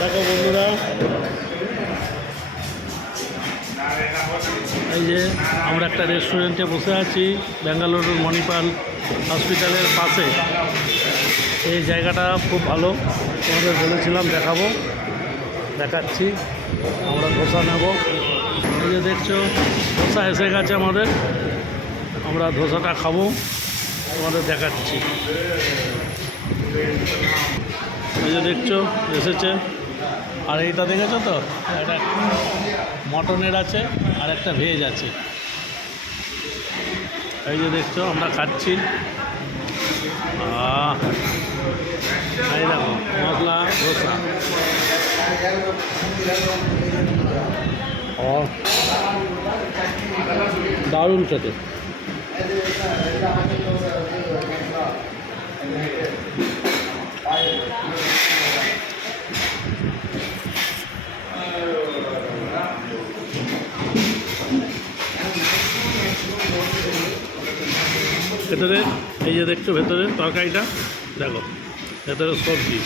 দেখো বন্ধুরা, এই যে আমরা একটা রেস্টুরেন্টে বসে আছি বেঙ্গালুরুর মণিপাল হসপিটালের পাশে। এই জায়গাটা খুব ভালো, তোমাদের বলেছিলাম দেখাবো, দেখাচ্ছি। আমরা ধোসা নেব। এই যে দেখছো ধোসা এসে গেছে আমাদের, আমরা ধোসাটা খাবো, তোমাদের দেখাচ্ছি। এই যে দেখছো এসেছে। আর এইটা দেখেছো তো, একটা মটনের আছে আর একটা ভেজ আছে। এই যে দেখছো আমরা খাচ্ছি। এই দেখো মশলা ধোসা, দারুণ খেতে। ভেতরে এই যে দেখছো ভেতরে তরকারিটা দেখো, ভেতরে সবজি।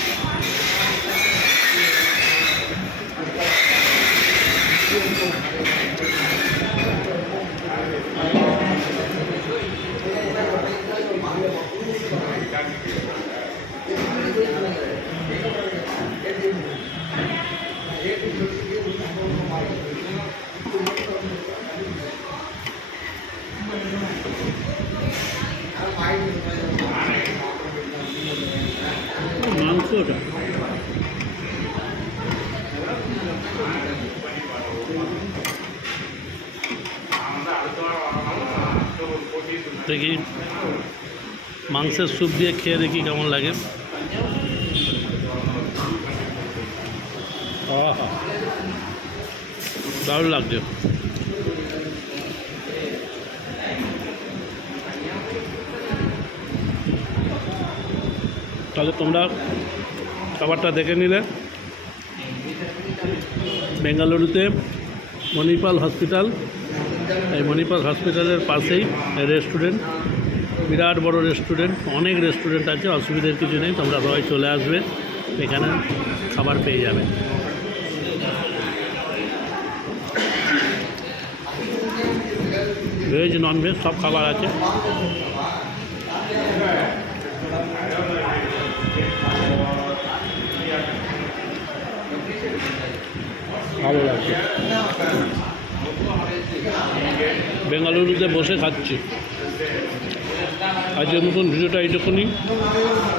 মাংসটা দেখি, মাংসের স্যুপ দিয়ে খেয়ে দেখি কেমন লাগে। দারুণ লাগছে। তাহলে তোমরা খাবারটা দেখে নিলে। বেঙ্গালুরুতে মণিপাল হসপিটাল, এই মণিপাল হসপিটালের পাশেই রেস্টুরেন্ট, বিরাট বড় রেস্টুরেন্ট, অনেক রেস্টুরেন্ট আছে, অসুবিধার কিছু নেই। তোমরা সবাই চলে আসবে, এখানে খাবার পেয়ে যাবে। ভেজ ননভেজ সব খাবার আছে। ভালো লাগছে। বেঙ্গালুরুতে বসে খাচ্ছি। আজকের নতুন ভিডিওটা এইটুকুনি,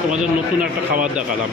তোমাদের নতুন একটা খাবার দেখালাম।